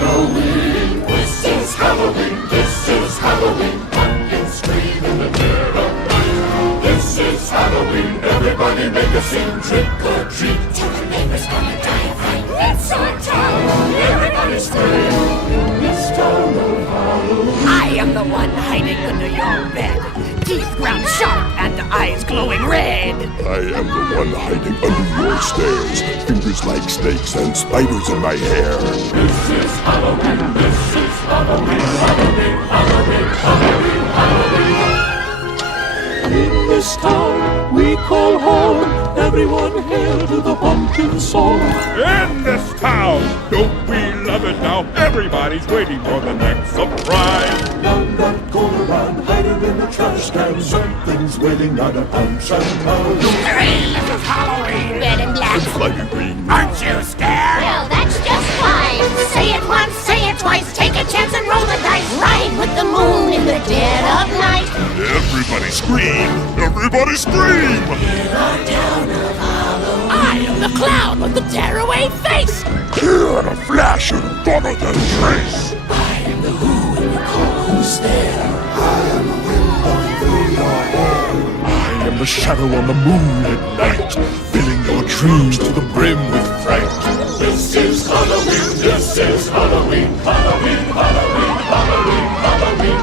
Halloween. This is Halloween. This is Halloween. Pumpkins scream in the dead of night. This is Halloween. Everybody make a scene. Trick or treat. Tell the neighbors gonna die of fright. It's our town. Everybody scream. In this town of Halloween. I am the one hiding under your bed. Teeth ground sharp and eyes glowing red. I am the one hiding under your stairs. Fingers like snakes and spiders in my hair. This is Halloween. This is Halloween. Halloween. Halloween. Halloween. Halloween. In this town we call home. Everyone hail to the pumpkin song. In this town, don't we love it now? Everybody's waiting for the next surprise. Down that corner line, hiding in the trash can. Something's waiting on a punch and pound. Hooray, this is Halloween. Red and black. Flying green. Aren't you scared? Well, that's just fine. Say it once, say it twice. Take a chance and roll the dice. Ride with the moon in the dead of night. Everybody scream! Everybody scream! I am the clown with the tearaway face. Here in a flash and gonna then trace. I am the who and you call who's there. I am the wind blowing through your hair. I am the shadow on the moon at night, filling your dreams to the brim with fright. This is Halloween. This is Halloween. Halloween. Halloween. Halloween. Halloween.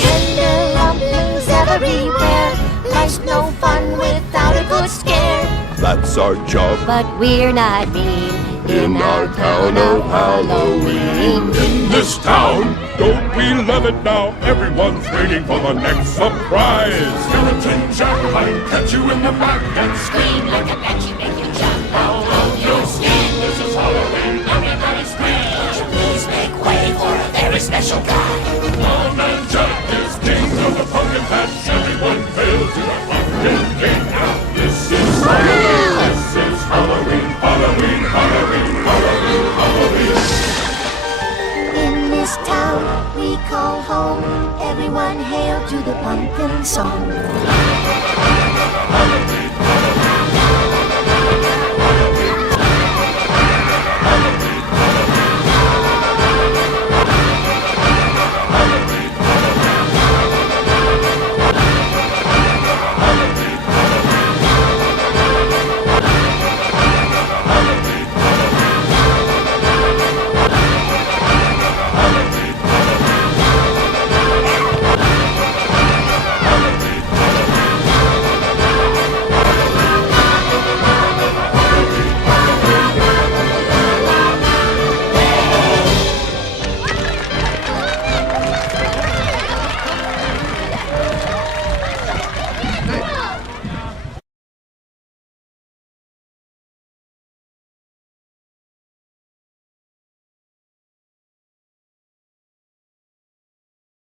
Tender rumblings everywhere. Life's no fun without a good scare. That's our job But we're not mean in our town of Halloween. In this town, don't we love it now? Everyone's waiting for the next surprise. Skeleton Jack might catch you in the back and Scream like a banshee, make you jump out of your skin. This is Halloween. Everybody scream. Please make way for a very special guy. Old Man Jack is king of the pumpkin patch. Everyone hail to the pumpkin king. This is Halloween. This is Halloween. Halloween. Halloween. Halloween. Halloween. In this town we call home. Everyone hail to the pumpkin song. Halloween.